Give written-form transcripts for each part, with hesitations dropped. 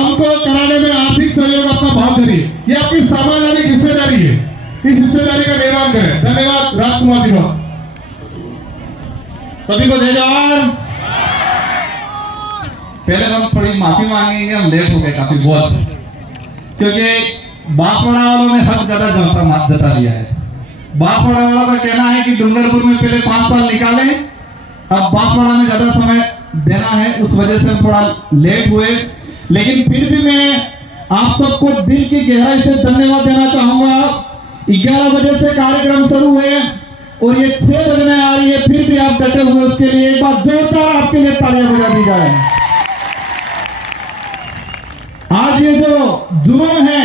हमको कराने में आर्थिक सहयोग अपना भाव करिए। ये आपकी सामाजिक हिस्सेदारी है, इस हिस्सेदारी का निर्माण करें। धन्यवाद। राजकुमार जी सभी को जय जवाहर। पहले हम थोड़ी माफी मांगेंगे, हम लेट हो गए काफी बहुत, क्योंकि बांसवाड़ा वालों ने हक ज्यादा जता दिया है। बांसवाड़ा वालों का कहना है कि डूंगरपुर में पहले 5 साल निकाले, अब बांसवाड़ा में ज्यादा समय देना है, उस वजह से हम थोड़ा लेट हुए। लेकिन फिर भी मैं आप सबको दिल की गहराई से धन्यवाद देना चाहूंगा। 11 बजे से कार्यक्रम शुरू हुए और ये 6 बजने आ रही है, फिर भी आप डटे हुए, उसके लिए एक बार जोरदार आपके लिए तालियां बजा दी जाए। आज ये जो जुनून है,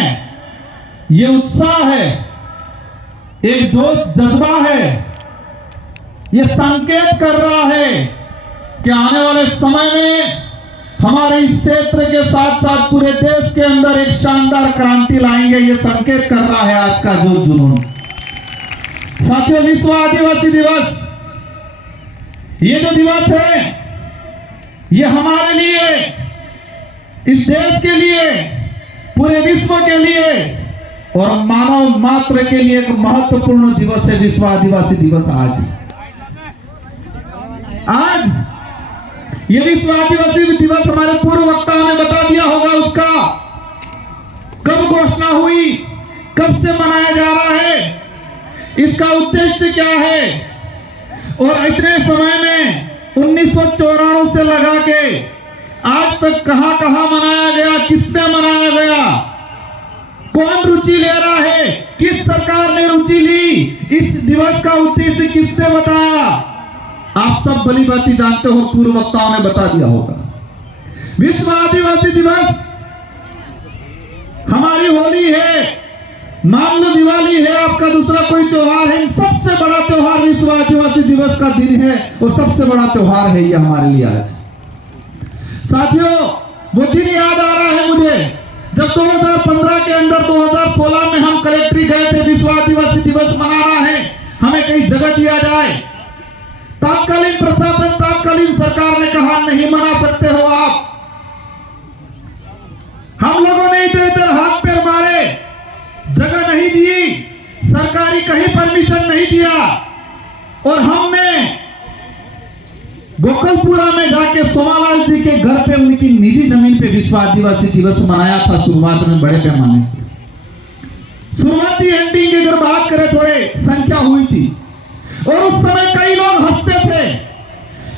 ये उत्साह है, एक जोश जज्बा है, ये संकेत कर रहा है कि आने वाले समय में हमारे इस क्षेत्र के साथ साथ पूरे देश के अंदर एक शानदार क्रांति लाएंगे। ये संकेत कर रहा है आज का जो जुनून। साथियों, विश्व आदिवासी दिवस, ये जो दिवस है, ये हमारे लिए, इस देश के लिए, पूरे विश्व के लिए और मानव मात्र के लिए एक महत्वपूर्ण दिवस है विश्व आदिवासी दिवस। आज ये विश्व आदिवासी दिवस हमारे पूर्व वक्ताओं ने बता दिया होगा उसका कब घोषणा हुई, कब से मनाया जा रहा है, इसका उद्देश्य क्या है, और इतने समय में 1994 से लगा के आज तक कहां कहां मनाया गया, किस पे मनाया गया, कौन रुचि ले रहा है, किस सरकार ने रुचि ली, इस दिवस का उद्देश्य किसने बताया, आप सब भली भांति जानते हो, पूर्व वक्ताओं ने बता दिया होगा। विश्व आदिवासी दिवस हमारी होली है, मान लो दिवाली है, आपका दूसरा कोई त्योहार है, सबसे बड़ा त्योहार विश्व आदिवासी दिवस का दिन है और सबसे बड़ा त्योहार है ये हमारे लिए आज। साथियों, वो दिन याद आ रहा है मुझे जब 2015 के अंदर 2016 में हम कलेक्ट्री गए थे, विश्व आदिवासी दिवस मनाना है, हमें कहीं जगह दिया जाए। तात्कालीन प्रशासन, तात्कालीन सरकार ने कहा नहीं मना सकते हो आप। हम लोगों ने इधर इधर हाथ पैर मारे, जगह नहीं दी, सरकारी कहीं परमिशन नहीं दिया, और हमने गोकलपुरा में जाके सोमालाल जी के घर पे उनकी निजी जमीन पे विश्व आदिवासी दिवस मनाया था। शुरुआत में बड़े पैमाने, शुरुआती एंडिंग की अगर बात करें, थोड़े संख्या हुई थी और उस समय कई लोग हंसते थे,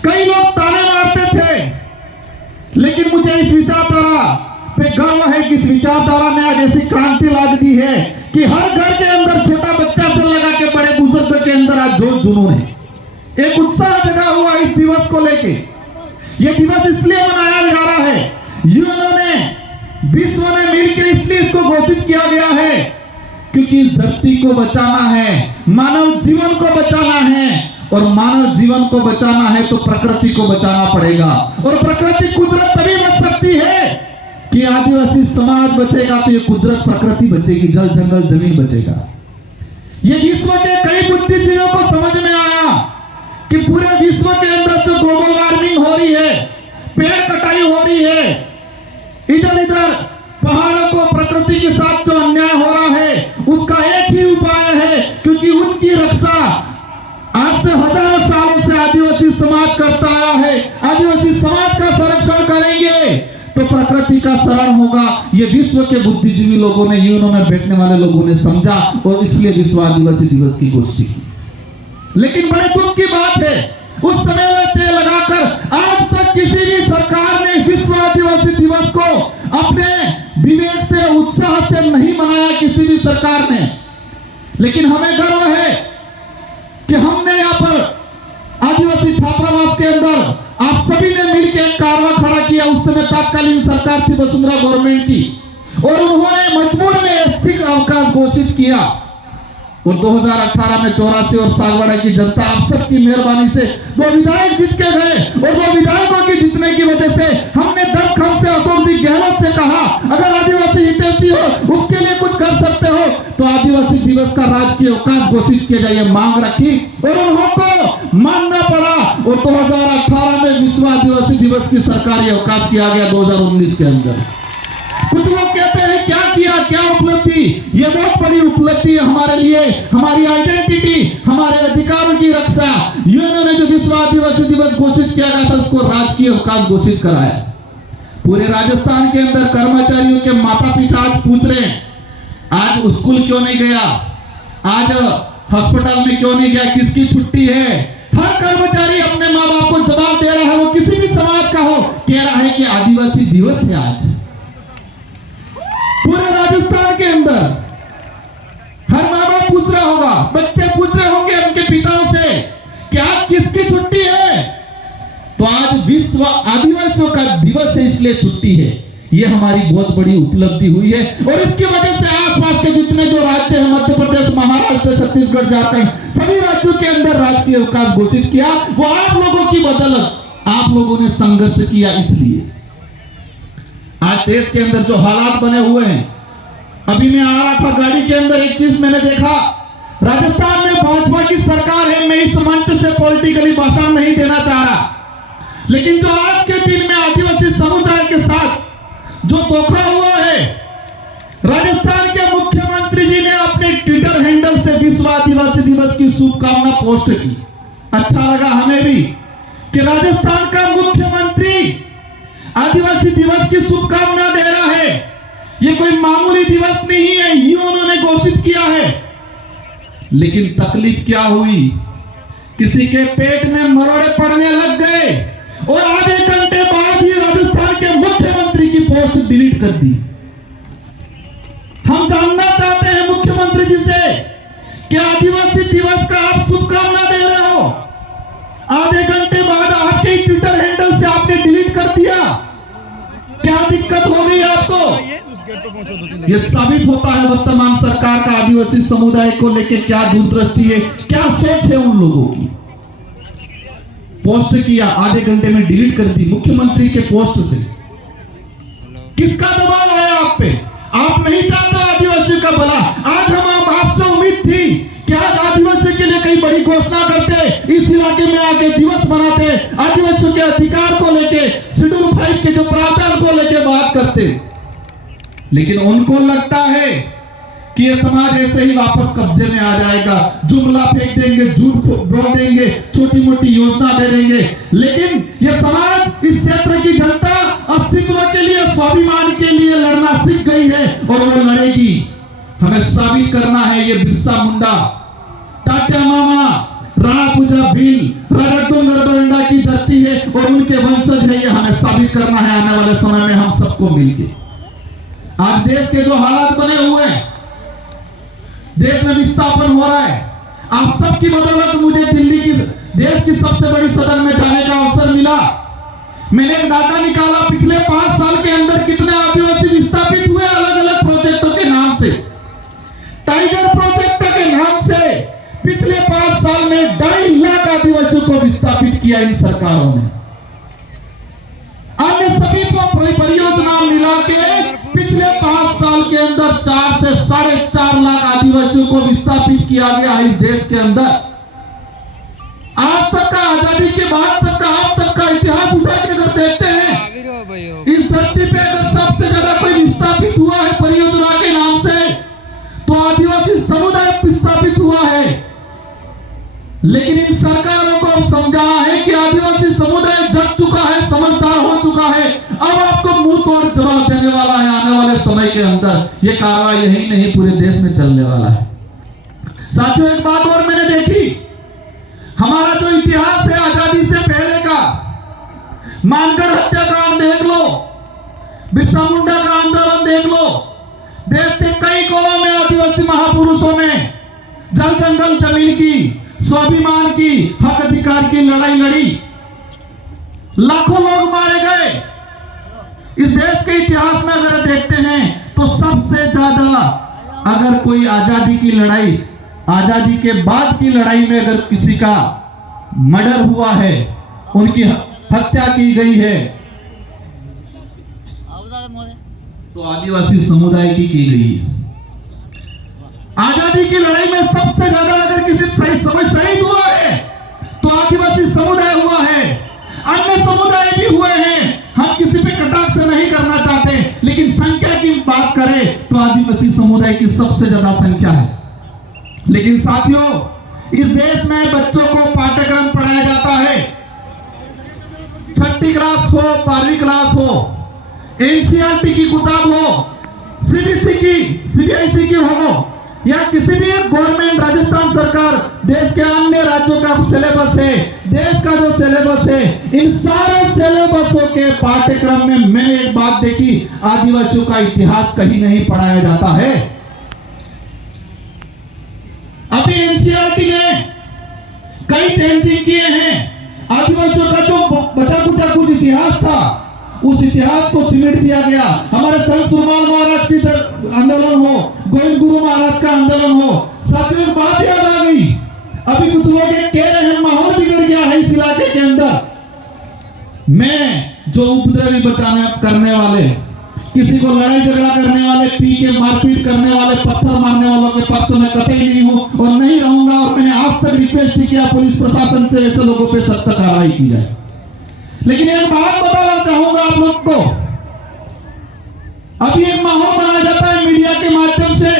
कई लोग ताने मारते थे, लेकिन मुझे इस विचारधारा पे गर्व है कि इस विचारधारा ने आज ऐसी क्रांति ला दी है कि हर घर के अंदर छोटा बच्चा से लगा के बड़े बुजुर्ग के अंदर आज जोश जुनून है, एक उत्साह जगा हुआ इस दिवस को लेके। यह दिवस इसलिए मनाया जा रहा है, यूएनओ ने, विश्व ने मिलकर इसलिए इसको घोषित किया गया है क्योंकि इस धरती को बचाना है, मानव जीवन को बचाना है, और मानव जीवन को बचाना है तो प्रकृति को बचाना पड़ेगा। और प्रकृति, कुदरत तभी बच सकती है कि आदिवासी समाज बचेगा तो ये कुदरत, प्रकृति बचेगी, जल जंगल जमीन बचेगा। ये विश्व के कई बुद्धिजीवियों को समझ में आया कि पूरे विश्व के अंदर जो ग्लोबल वार्मिंग हो रही है, पेड़ कटाई हो रही है, इधर इधर पहाड़ों को प्रकृति के साथ जो अन्याय हो रहा है, उसका एक ही उपाय है, क्योंकि उनकी रक्षा आज से हजारों सालों से आदिवासी समाज करता आया है। आदिवासी समाज का संरक्षण करेंगे तो प्रकृति का शरण होगा। ये विश्व के बुद्धिजीवी लोगों ने, यूएनओ में बैठने वाले लोगों ने समझा और इसलिए विश्व आदिवासी दिवस की घोषणा की। लेकिन बड़े दुख की बात है, उस समय में लगाकर आज तक किसी भी सरकार ने विश्व आदिवासी दिवस को अपने विवेक से, उत्साह से नहीं मनाया, किसी भी सरकार ने। लेकिन हमें गर्व है कि हमने यहाँ पर आदिवासी छात्रावास के अंदर आप सभी ने मिलकर एक कारवा खड़ा किया। उस समय तत्कालीन सरकार थी वसुंधरा गवर्नमेंट की, और उन्होंने मजबूर में ऐच्छिक अवकाश घोषित किया। और 2018 में 84 और सागवाड़ा की जनता आप सबकी मेहरबानी से 2 विधायक जीत के गए, और 2 विधायकों के जीतने की वजह से हमने दमखम से अशोक जी गहलोत से कहा, अगर आदिवासी हितैषी हो, उसके लिए कुछ कर सकते हो तो आदिवासी दिवस का राजकीय अवकाश घोषित किया जाए, मांग रखी और उनको मानना पड़ा। और 2018 में विश्व आदिवासी दिवस की सरकारी अवकाश किया गया 2019 के अंदर। कुछ लोग कहते हैं क्या किया, क्या उपलब्धि। ये बहुत बड़ी उपलब्धि है हमारे लिए, हमारी आइडेंटिटी, हमारे अधिकारों की रक्षा। यूएन ने जो विश्व आदिवासी दिवस घोषित किया गया था उसको राजकीय अवकाश घोषित कराया। पूरे राजस्थान के अंदर कर्मचारियों के माता पिता आज पूछ रहे हैं, आज स्कूल क्यों नहीं गया, आज हॉस्पिटल में क्यों नहीं गया, किसकी छुट्टी है। हर कर्मचारी अपने माँ बाप को जवाब दे रहा है, वो किसी भी समाज का हो, कह रहा है कि आदिवासी दिवस है आज। पूरे राजस्थान के अंदर हर माँ बाप पूछ रहा होगा, बच्चे पूछ रहे होंगे उनके पिताओं से कि आज किसकी छुट्टी है। तो आज विश्व आदिवासियों का दिवस है, इसलिए छुट्टी है। ये हमारी बहुत बड़ी उपलब्धि हुई है और इसकी वजह से आसपास के जितने जो राज्य हैं, मध्य प्रदेश, महाराष्ट्र, छत्तीसगढ़, झारखंड, सभी राज्यों के अंदर राजकीय अवकाश घोषित किया। वो आप लोगों की बदौलत, आप लोगों ने संघर्ष किया। इसलिए आज देश के अंदर जो हालात बने हुए हैं, अभी मैं आ रहा था गाड़ी के अंदर, एक चीज मैंने देखा, राजस्थान में भाजपा की सरकार है। मैं इस मंच से पॉलिटिकली भाषण नहीं देना चाह रहा, लेकिन जो आज के दिन में आदिवासी समुदाय के साथ जो धोखा हुआ है, राजस्थान के मुख्यमंत्री जी ने अपने ट्विटर हैंडल से विश्व आदिवासी दिवस की शुभकामना पोस्ट की। अच्छा लगा हमें भी कि राजस्थान का मुख्यमंत्री आदिवासी दिवस की शुभकामना दे रहा है। ये कोई मामूली दिवस नहीं है, ये उन्होंने घोषित किया है। लेकिन तकलीफ क्या हुई, किसी के पेट में मरोड़े पड़ने लग गए और आधे घंटे बाद ही राजस्थान के मुख्यमंत्री की पोस्ट डिलीट कर दी। हम जानना चाहते हैं मुख्यमंत्री जी से कि आदिवासी दिवस का आप शुभकामना दे रहे हो, आधे घंटे बाद आपके ट्विटर हैंडल से आपने डिलीट कर दिया, क्या दिक्कत हो गई आपको। यह साबित होता है वर्तमान सरकार का आदिवासी समुदाय को लेकर क्या दूरदृष्टि है, क्या सोच है उन लोगों की। पोस्ट किया, आधे घंटे में डिलीट कर दी मुख्यमंत्री के पोस्ट से। किसका दबाव आया आप पे, आप नहीं चाहते आदिवासी का भला। आज हम आपसे उम्मीद थी कि आज आदिवासी के लिए कई बड़ी घोषणा करते, इस इलाके में आके दिवस मनाते, आदिवासियों के अधिकार को लेके, शेड्यूल 5 के जो प्रावधान को लेके बात करते। लेकिन उनको लगता है कि ये समाज ऐसे ही वापस कब्जे में आ जाएगा, जुमला फेंक देंगे, झूठ बोल देंगे, छोटी मोटी योजना दे देंगे। लेकिन ये समाज, इस क्षेत्र की जनता अस्तित्व के लिए, स्वाभिमान के लिए लड़ना सीख गई है और वो लड़ेगी। हमें साबित करना है, ये बिरसा मुंडा, टाटा मामा, राणा पूजा भील, राजडोंगरबरंडा की धरती है और उनके वंशज है। ये हमें साबित करना है आने वाले समय में हम सबको मिलकर। आज देश के जो हालात बने हुए हैं, देश में विस्थापन हो रहा है, आप सबकी बदौलत मुझे दिल्ली की, देश की सबसे बड़ी सदन में जाने का अवसर मिला। मैंने एक डाटा निकाला, पिछले 5 साल के अंदर कितने आदिवासी विस्थापित हुए अलग अलग प्रोजेक्टों के नाम से। टाइगर प्रोजेक्ट के नाम से पिछले 5 साल में 2.5 लाख आदिवासियों को विस्थापित किया इन सरकारों ने। अन्य सभी परियोजना मिला के पिछले 5 साल के अंदर 4 से 4.5 लाख आदिवासियों को विस्थापित किया गया इस देश के अंदर। आज तक का, आजादी के बाद तक का, आज तक का इतिहास उठा के अगर देखते हैं, इस धरती पे अगर सबसे ज्यादा कोई विस्थापित हुआ है परियोजना के नाम से, तो आदिवासी समुदाय विस्थापित हुआ है। लेकिन इन सरकारों को समझाना है कि आदिवासी समुदाय जग चुका है, समझदार हो चुका है, अब आपको मुंह तोड़ जवाब देने वाला है आने वाले समय के अंदर। ये कार्रवाई यही नहीं पूरे देश में चलने वाला है। साथियों, एक बात और मैंने देखी, हमारा जो इतिहास है आजादी से पहले का, मानगढ़ हत्याकांड देख लो, बिरसा मुंडा का आंदोलन देख लो, देश के कई कोनों में आदिवासी महापुरुषों ने जल जंगल जमीन की, स्वाभिमान की, हक अधिकार की लड़ाई लड़ी, लाखों लोग मारे गए। इस देश के इतिहास में अगर देखते हैं तो सबसे ज्यादा अगर कोई आजादी की लड़ाई, आजादी के बाद की लड़ाई में अगर किसी का मर्डर हुआ है, उनकी हत्या की गई है, तो आदिवासी समुदाय की गई है। आजादी की लड़ाई में सबसे ज्यादा अगर किसी शहीद हुआ है तो आदिवासी समुदाय हुआ है। अन्य समुदाय भी हुए हैं, हम किसी पे कटाक्ष नहीं करना चाहते, लेकिन संख्या की समुदाय की सबसे ज्यादा संख्या है। लेकिन साथियों, इस देश में बच्चों को पाठ्यक्रम पढ़ाया जाता है, छठी क्लास हो, 12वीं क्लास हो, एनसीईआरटी की किताब हो, सीबीएसई की हो, या किसी भी गवर्नमेंट, राजस्थान सरकार, देश के अन्य राज्यों का सिलेबस है, देश का जो सिलेबस है, इन सारे सिलेबसों के पाठ्यक्रम में मैंने एक बात देखी, आदिवासियों का इतिहास कहीं नहीं पढ़ाया जाता है। अभी एनसीईआरटी ने कई चेंजिंग किए हैं। आदिवासियों का जो बचा कुचा कुछ इतिहास था, उस इतिहास को सिमट दिया गया। हमारे संत सुरमाल महाराज की आंदोलन हो, गोविंद गुरु महाराज का आंदोलन हो, साथियों एक बात याद आ गई। अभी कुछ लोग ये कह रहे हैं माहौल बिगड़ गया है इस इलाके के अंदर। मैं जो उपद्रवी बचाने करने वाले, किसी को लड़ाई झगड़ा करने वाले, पी के मारपीट करने वाले, पत्थर मारने वालों के पक्ष में कतई नहीं हूं और नहीं रहूंगा। और मैंने आज तक रिक्वेस्ट किया पुलिस प्रशासन से ऐसे लोगों पे सख्त कार्रवाई की जाए। लेकिन एक बात बताना चाहूंगा आप लोग को, अभी एक माहौल बनाया जाता है मीडिया के माध्यम से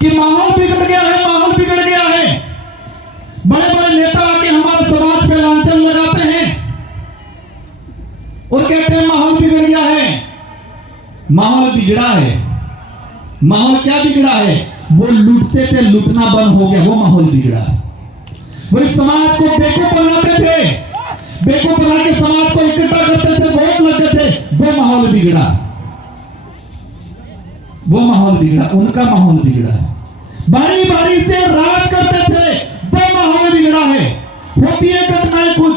कि माहौल बिगड़ गया है, माहौल बिगड़ गया है। बड़े बड़े नेता आके हमारे समाज पे लांछन लगाते हैं और कहते हैं माहौल बिगड़ गया है। माहौल बिगड़ा है। माहौल क्या बिगड़ा है? वो लूटते थे, लूटना बंद हो गया, वो माहौल बिगड़ा है। वो इस समाज को बेवकूफ बनाते थे, बेवकूफ बना के समाज को इकट्ठा करते थे, वोट लगते थे, वो माहौल बिगड़ा, वो माहौल बिगड़ा, उनका माहौल बिगड़ा। बारी बारी से राज करते थे, वो माहौल बिगड़ा है। होती है घटनाएं कुछ,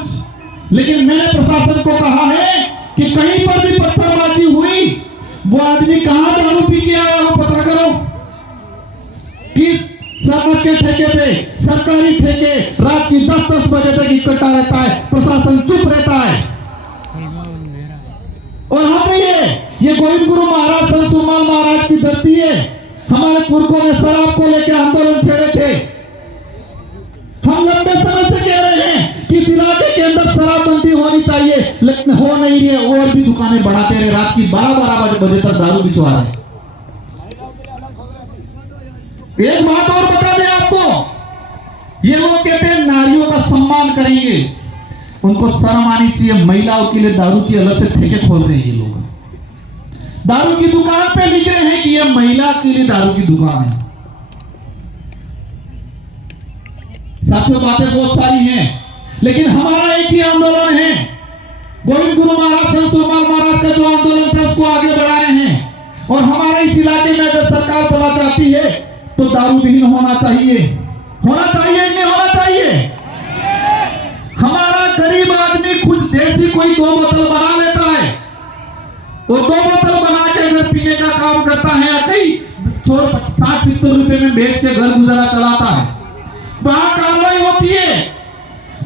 लेकिन मैंने प्रशासन को कहा है कि कहीं पर भी पत्थरबाजी हुई, वो आदमी कहां दारू पी के आया हो पता करो। किस सरकार के ठेके पे, सरकारी ठेके, रात की 10-10 बजे तक इकट्ठा रहता है, प्रशासन चुप रहता है। और हम ये गोविंद गुरु महाराज, संत सुरमाल महाराज की धरती है। हमारे पुरखों ने शराब को लेकर आंदोलन छेड़े थे। हम लंबे समय से कह रहे हैं कि इस इलाके के अंदर शराबबंदी होनी चाहिए, लेकिन हो नहीं रही है। और भी दुकानें बढ़ाते रहे, रात की 12-12 बजे तक दारू बिचवा रहे। एक बात और बता दें आपको, ये लोग कहते हैं नारियों का सम्मान करेंगे, उनको शर्म आनी चाहिए। महिलाओं के लिए दारू की अलग से ठेके खोल रहे हैं ये लोग। दारू की दुकान पे लिख रहे हैं कि ये महिला के लिए दारू की दुकान है। साथियों, बातें बहुत सारी हैं, लेकिन हमारा एक ही आंदोलन है। गोविंद गुरु महाराज, संत सुरमाल महाराज का जो आंदोलन था उसको आगे बढ़ा रहे हैं। और हमारे इस इलाके में अगर सरकार बोला चाहती है तो दारू विहीन होना चाहिए। होना चाहिए, नहीं होना चाहिए? हमारा गरीब आदमी खुद देसी कोई 2 बोतल बना लेता है, और 2 बोतल बना के अगर पीने का काम करता है, या कई 60-70 रुपए में बेच के घर गुजारा चलाता है, वहां कार्रवाई होती है।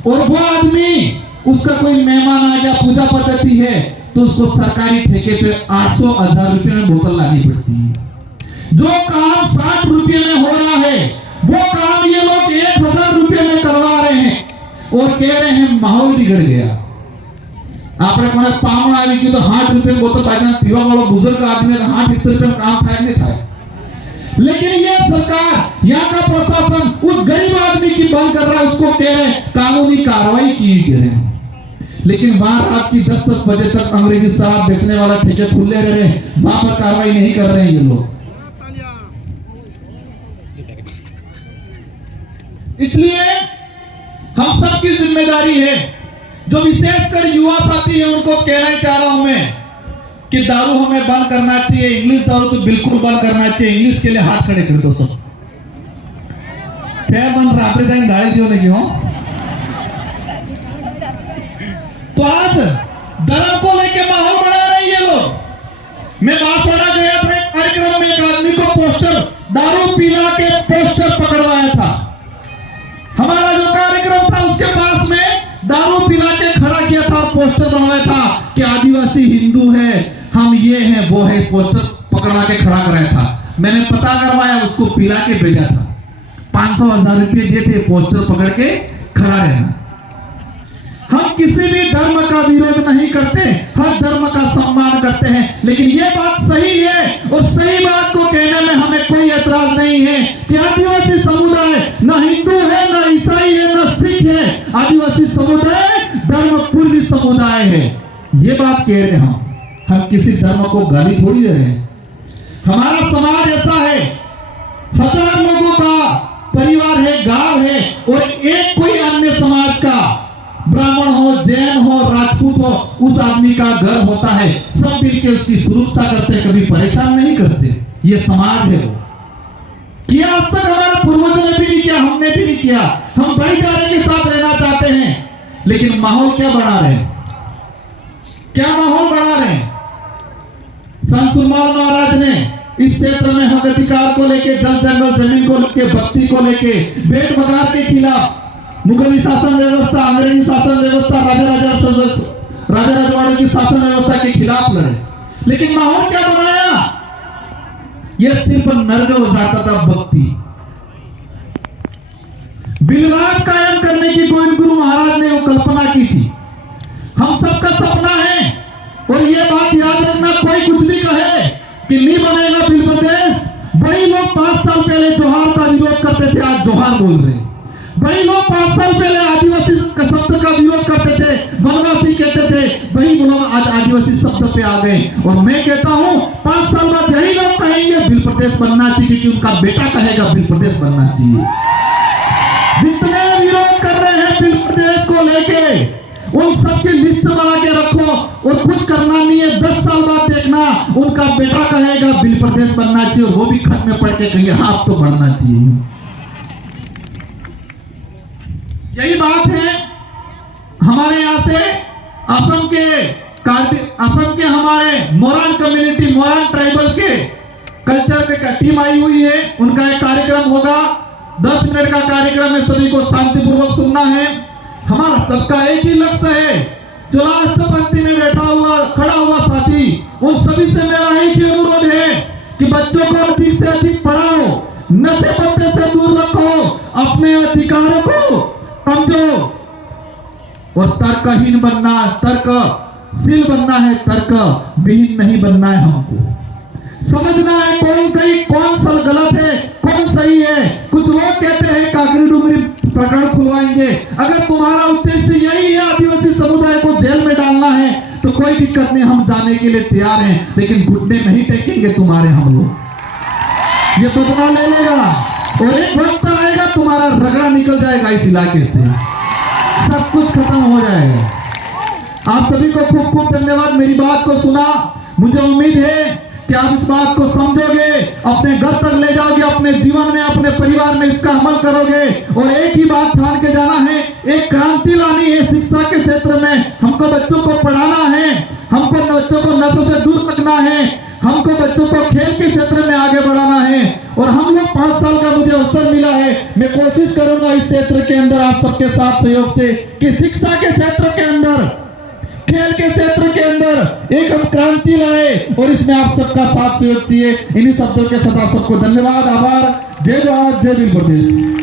और वो आदमी, उसका कोई मेहमान आ गया, पूजा पद्धति है, तो उसको सरकारी ठेके पे 800-1000 रुपए में बोतल लानी पड़ती है। जो काम 60 रुपए में हो रहा है, वो काम ये लोग 1000 रुपए में करवा रहे हैं और कह रहे हैं माहौल बिगड़ गया। आपने कहा पावण आई कि तो 8 रुपए बोतल पाइना पीवा वाला बुजुर्ग आदमी का 8 रुपए में काम था नहीं था। लेकिन ये सरकार, यहाँ का प्रशासन उस गरीब आदमी की बंद कर रहा है, उसको कह रहे हैं कानूनी कार्रवाई की कह रहे हैं। लेकिन वहां रात की 10-10 बजे तक अंग्रेजी शराब बेचने वाला ठेके खुले रह रहे हैं, वहां पर कार्रवाई नहीं कर रहे हैं ये लोग। इसलिए हम सबकी जिम्मेदारी है, जो विशेषकर युवा साथी है उनको कहना चाह रहा हूं मैं कि दारू हमें बंद करना चाहिए। इंग्लिश दारू तो बिल्कुल बंद करना चाहिए। इंग्लिश के लिए हाथ खड़े कर दो सब। फिर बंद रात जाएंगे गाड़ी दियो नहीं हो। तो आज धर्म को लेके माहौल बना रहे हैं ये लोग। मैं बांसवाड़ा गया था, कार्यक्रम में एक आदमी को पोस्टर, दारू पिला के पोस्टर पकड़वाया था। हमारा जो कार्यक्रम था उसके पास में दारू पिला के खड़ा किया था, पोस्टर बनवाया था कि आदिवासी हिंदू है, हम ये हैं वो है, पोस्टर पकड़ा के खड़ा कराया था। मैंने पता करवाया, उसको पिला के भेजा था। 500-1000 रुपये दिए थे पोस्टर पकड़ के खड़ा रहना। हम किसी भी धर्म का विरोध नहीं करते, हर धर्म का सम्मान करते हैं। लेकिन ये बात सही है और सही बात को कहने में हमें कोई एतराज नहीं है कि आदिवासी समुदाय न हिंदू है, न ईसाई है, न सिख है। आदिवासी समुदाय धर्म पूर्वी समुदाय है। ये बात कह रहे हम किसी धर्म को गाली थोड़ी दे रहे हैं। हमारा समाज ऐसा है, 1000 लोगों का परिवार है, गांव है, और एक कोई अन्य समाज का, ब्राह्मण हो, जैन हो, राजपूत हो, उस आदमी का घर होता है। सब मिलकर उसकी सुरक्षा करते, कभी परेशान नहीं करते। ये समाज है वो। किया आज तक हमारे पूर्वजों ने भी नहीं किया, हमने भी नहीं किया। हम भाईचारे के साथ रहना चाहते हैं, लेकिन माहौल क्या बढ़ा रहे हैं? क्या माहौल बढ़ा रहे हैं? संत सुरमाल महाराज ने इस क्षेत्र में हक अधिकार को लेके, जल जंगल जमीन को लेके, भक्ति को लेके, भेंट बगार के खिलाफ, मुगली शासन व्यवस्था, अंग्रेजी शासन व्यवस्था, राजा रजवाड़ों की शासन व्यवस्था के खिलाफ लड़े। लेकिन माहौल क्या बनाया? यह सिर्फ नर्क हो जाता था भक्ति। बिलराज कायम करने की गोविंद गुरु महाराज ने वो कल्पना की थी। हम सबका सपना है, और ये बात याद रखना, कोई कुछ भी कहे कि नहीं बनेगा बिल प्रदेश। वही लोग 5 साल पहले जोहार का विरोध करते थे, आज जोहार बोल रहे हैं। वही लोग 5 साल पहले आदिवासी शब्द का विरोध करते थे, वनवासी कहते थे, वही लोग आज आदिवासी शब्द पे आ गए। और मैं कहता हूं 5 साल बाद यही लोग कहेंगे बिल प्रदेश बनना चाहिए, क्योंकि उनका बेटा कहेगा बिल प्रदेश बनना चाहिए। जितने विरोध कर रहे हैं बिल प्रदेश को लेके, उन सबकी लिस्ट बना के रखो, और कुछ करना नहीं है। 10 साल बाद देखना उनका बेटा कहेगा बिल प्रदेश बनना चाहिए, और वो भी खत में पढ़ के कहेंगे हाँ अब तो बढ़ना चाहिए। यही बात है। हमारे यहाँ से असम के हमारे मोरान कम्युनिटी, मोरान ट्राइबल के कल्चर के टीम आई हुई है। उनका एक कार्यक्रम होगा, 10 मिनट का कार्यक्रम है, सभी को शांतिपूर्वक सुनना है। हमारा सबका एक ही लक्ष्य है। जो लास्ट पंक्ति में खड़ा हुआ साथी, उन सभी से मेरा एक ही अनुरोध है कि बच्चों को अधिक से अधिक पढ़ाओ, नशे पत्ते से दूर रखो, अपने अधिकारों को समझो, और तर्कहीन बनना, तर्कशील बनना है, तर्क विहीन नहीं बनना है। हमको समझना है कौन सा गलत है, कौन सही है। कुछ लोग कहते हैं काकरी डुगरी प्रकरण खुलवाएंगे। अगर तुम्हारा उद्देश्य यही है आदिवासी समुदाय को जेल में डालना है, तो कोई दिक्कत नहीं, हम जाने के लिए तैयार हैं, लेकिन घुटने नहीं टेकेंगे तुम्हारे हम लोग। ये तो तुम्हारा ले लेगा, और एक वक्त आएगा तुम्हारा रगड़ा निकल जाएगा इस इलाके से, सब कुछ खत्म हो जाएगा। आप सभी को खूब खूब धन्यवाद। मेरी बात को सुना, मुझे उम्मीद है कि आप इस बात को समझोगे, अपने घर तक ले जाओगे, अपने जीवन में, अपने परिवार में इसका अमल करोगे। और एक ही बात ठान के जाना है, एक क्रांति लानी है शिक्षा के क्षेत्र में। हमको बच्चों को पढ़ाना है, हमको बच्चों को नशों से दूर रखना है, हमको बच्चों को खेल के क्षेत्र में आगे बढ़ाना है। और हम लोग 5 साल का मुझे अवसर मिला है, मैं कोशिश करूंगा इस क्षेत्र के अंदर आप सबके साथ सहयोग से कि शिक्षा के क्षेत्र के अंदर, खेल के क्षेत्र के अंदर एक हम क्रांति लाए, और इसमें आप सबका साथ सहयोग चाहिए। इन्हीं शब्दों के साथ आप सबको धन्यवाद, आभार। जय जोहार, जय भील प्रदेश।